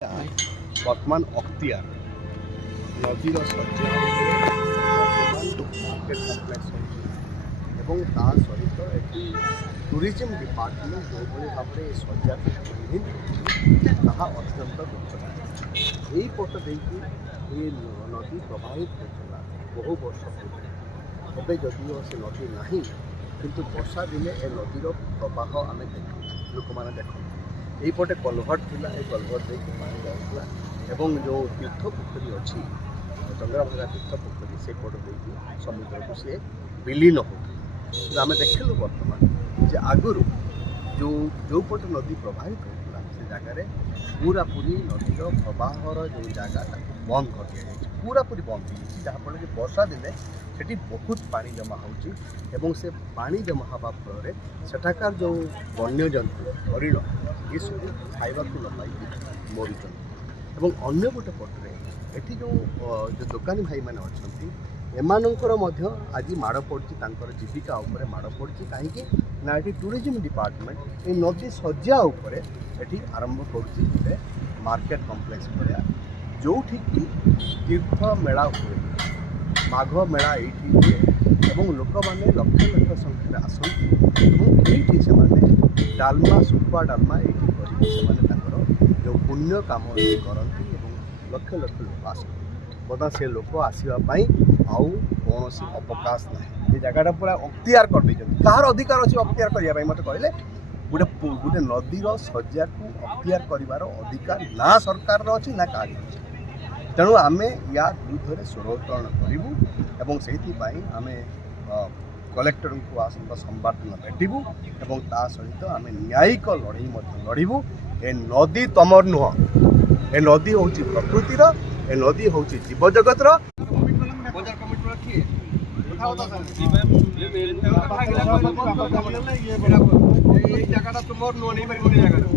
ବର୍ତ୍ତମାନ ଅକ୍ତିଆର ନଦୀର ଶଯ୍ୟା ମାର୍କେଟ କମ୍ପ୍ଲେକ୍ସ ହେଉଛି ଏବଂ ତା ସହିତ ଏଠି ଟୁରିଜିମ୍ ଡିପାର୍ଟମେଣ୍ଟ ଯେଉଁଭଳି ଭାବରେ ଏ ଶଯ୍ୟାକୁ ନିର୍ମିତ ତାହା ଅତ୍ୟନ୍ତ ଦୁଃଖଦାୟକ। ଏଇପଟ ଦେଇକି ଏ ନଦୀ ପ୍ରବାହିତ ହେଉଥିଲା ବହୁ ବର୍ଷ ପୂର୍ବେ। ଏବେ ଯଦିଓ ସେ ନଦୀ ନାହିଁ, କିନ୍ତୁ ବର୍ଷା ଦିନେ ଏ ନଦୀର ପ୍ରବାହ ଆମେ ଦେଖୁ, ଲୋକମାନେ ଦେଖନ୍ତି। এইপটে কলভট ଥିଲା, এই কলভଟ ଦେଇକି ପାଣି ଯାଉଥିଲା ଏବଂ ଯେଉଁ ତୀର୍ଥ ପୋଖରୀ ଅଛି ଚନ୍ଦ୍ରଭାଗା ତୀର୍ଥ ପୋଖରୀ ସେପଟ ଦେଇକି ସମୁଦ୍ରକୁ ସିଏ ବିଲୀନ ହେଉଥିଲା। କିନ୍ତୁ ଆମେ ଦେଖିଲୁ ବର୍ତ୍ତମାନ ଯେ ଆଗରୁ ଯେଉଁପଟେ ନଦୀ ପ୍ରବାହିତ ହେଉଥିଲା ସେ ଜାଗାରେ ପୁରାପୁରି ନଦୀର ପ୍ରବାହର ଯେଉଁ ଜାଗା ତାକୁ ବନ୍ଦ କରିଦିଆଯାଇଛି, ପୁରାପୁରି ବନ୍ଦ ହେଇଯାଇଛି, ଯାହାଫଳରେ କି ବର୍ଷା ଦିନେ ସେଠି ବହୁତ ପାଣି ଜମା ହେଉଛି ଏବଂ ସେ ପାଣି ଜମା ହେବା ଫଳରେ ସେଠାକାର ଯେଉଁ ବନ୍ୟଜନ୍ତୁ ହରିଣ ଏସବୁ ଖାଇବାକୁ ନ ପାଇକି ମରୁଛନ୍ତି। ଏବଂ ଅନ୍ୟ ଗୋଟେ ପଟରେ ଏଠି ଯେଉଁ ଦୋକାନୀ ଭାଇମାନେ ଅଛନ୍ତି ଏମାନଙ୍କର ମଧ୍ୟ ଆଜି ମାଡ଼ ପଡ଼ିଛି, ତାଙ୍କର ଜୀବିକା ଉପରେ ମାଡ଼ ପଡ଼ିଛି। କାହିଁକି ନା ଏଠି ଟୁରିଜିମ୍ ଡିପାର୍ଟମେଣ୍ଟ এই ନଦୀ ଶଯ୍ୟା ଉପରେ ଏଠି ଆରମ୍ଭ କରୁଛି ଗୋଟେ ମାର୍କେଟ କମ୍ପ୍ଲେକ୍ସ ଭଳିଆ, ଯେଉଁଠିକି ତୀର୍ଥ ମେଳା ହୁଏ, ମାଘ ମେଳା ଏଇଠି ହୁଏ ଏବଂ ଲୋକମାନେ ଲକ୍ଷ ଲକ୍ଷ ସଂଖ୍ୟାରେ ଆସନ୍ତି ଏବଂ ଏଇଠି ସେମାନେ ଡାଲମା ଶୁଖୁଆ ଡାଲମା ଏଇଠି କରିକି ସେମାନେ ତାଙ୍କର ଯେଉଁ ପୁଣ୍ୟ କାମ କରନ୍ତି ଏବଂ ଲକ୍ଷ ଲକ୍ଷ ଲୋକ ଆସନ୍ତି। ବର୍ତ୍ତମାନ ସେ ଲୋକ ଆସିବା ପାଇଁ ଆଉ କୌଣସି ଅବକାଶ ନାହିଁ। ଏ ଜାଗାଟା ପୁରା ଅକ୍ତିଆର କରିଦେଇଛନ୍ତି। କାହାର ଅଧିକାର ଅଛି ଅକ୍ତିଆର କରିବା ପାଇଁ ମୋତେ କହିଲେ? ଗୋଟେ ନଦୀର ଶଯ୍ୟାକୁ ଅକ୍ତିଆର କରିବାର ଅଧିକାର ନା ସରକାରର ଅଛି ନା କାହାର ଅଛି। ତେଣୁ ଆମେ ୟା ବିରୁଦ୍ଧରେ ସ୍ୱର ଉତ୍ତୋଳନ କରିବୁ ଏବଂ ସେଇଥିପାଇଁ ଆମେ କଲେକ୍ଟରଙ୍କୁ ଆସନ୍ତା ସୋମବାର ଦିନ ଭେଟିବୁ ଏବଂ ତା ସହିତ ଆମେ ନ୍ୟାୟିକ ଲଢ଼େଇ ମଧ୍ୟ ଲଢ଼ିବୁ। ଏ ନଦୀ ତମର ନୁହଁ, ଏ ନଦୀ ହେଉଛି ପ୍ରକୃତିର, ଏ ନଦୀ ହେଉଛି ଜୀବଜଗତର। এই জায়গাটা তোমার নয়, এই জায়গাটা